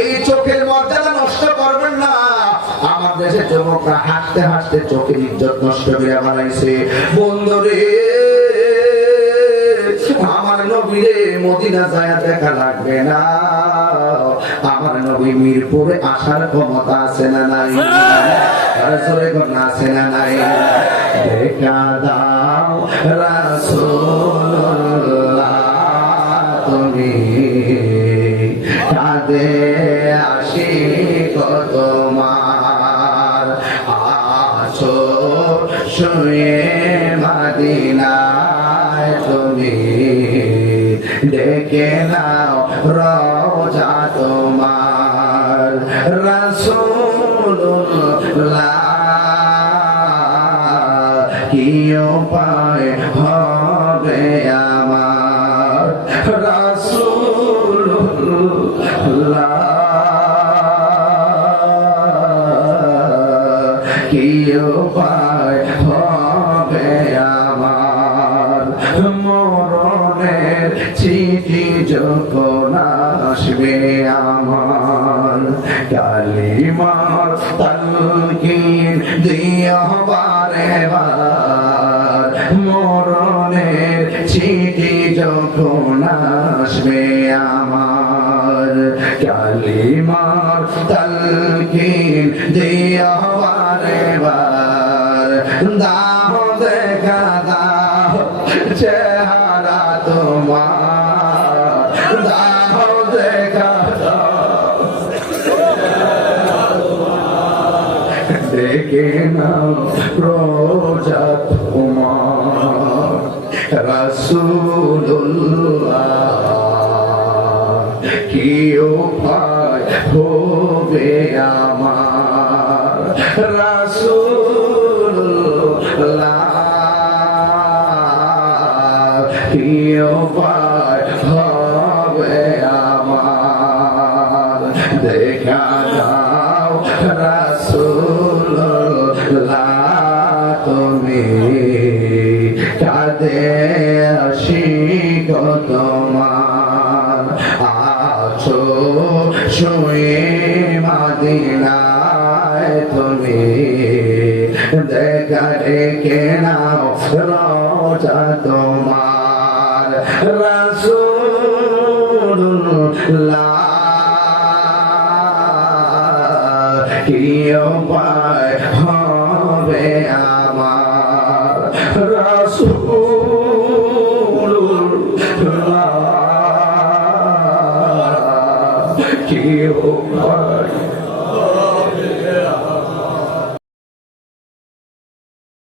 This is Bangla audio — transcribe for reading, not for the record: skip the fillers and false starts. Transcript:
এই চোখের মর্যাদা নষ্ট করবেন না। আমার দেশের যুবকরা হাসতে হাসতে চোখের ইজ্জত নষ্ট করে বানাইছে। বন্ধুরে, আমার নবীরে মদিনা যায় দেখা লাগবে না। আমার নবী মিরপুরে আসার ক্ষমতা আছে না নাই? রাসূলের কথা আছে না নাই? দেখা দাও রাসূলুল্লাহ, তুমি কাঁদে আশিক তোমার, আছো শুয়ে মদিনায় তুমি, ডেকে নাও রওজা তোমার। রাসূলুল্লাহ কি উপায় হবে আমার, রাসূলুল্লাহ কি উপায় হবে আমার। মরণের চিঠি যখন আসবে আমার, কালিমার তালকিন দিও বারে বার। মরণের চিঠি যখন আসবে আমার, কালিমার তালকিন দিও বারে বার। দাও দেখা দাও চেহারা তোমার, দাও দেখা দাও, দেখে নাও রোজা তোমার। রাসূলুল্লাহ কি উপায় হবে আমার, রাসূলুল্লাহ কি উপায় হবে আমার। দেখা দাও রাসূলুল্লাহ, তুমি কাঁদে আশিক তোমার, আছো শুয়ে মদিনায় তুমি, দেখা ডেকে নাও রওজা তোমার। রাসূলুল্লাহ কি উপায় হবে আমার, রাসূলুল্লাহ কি উপায়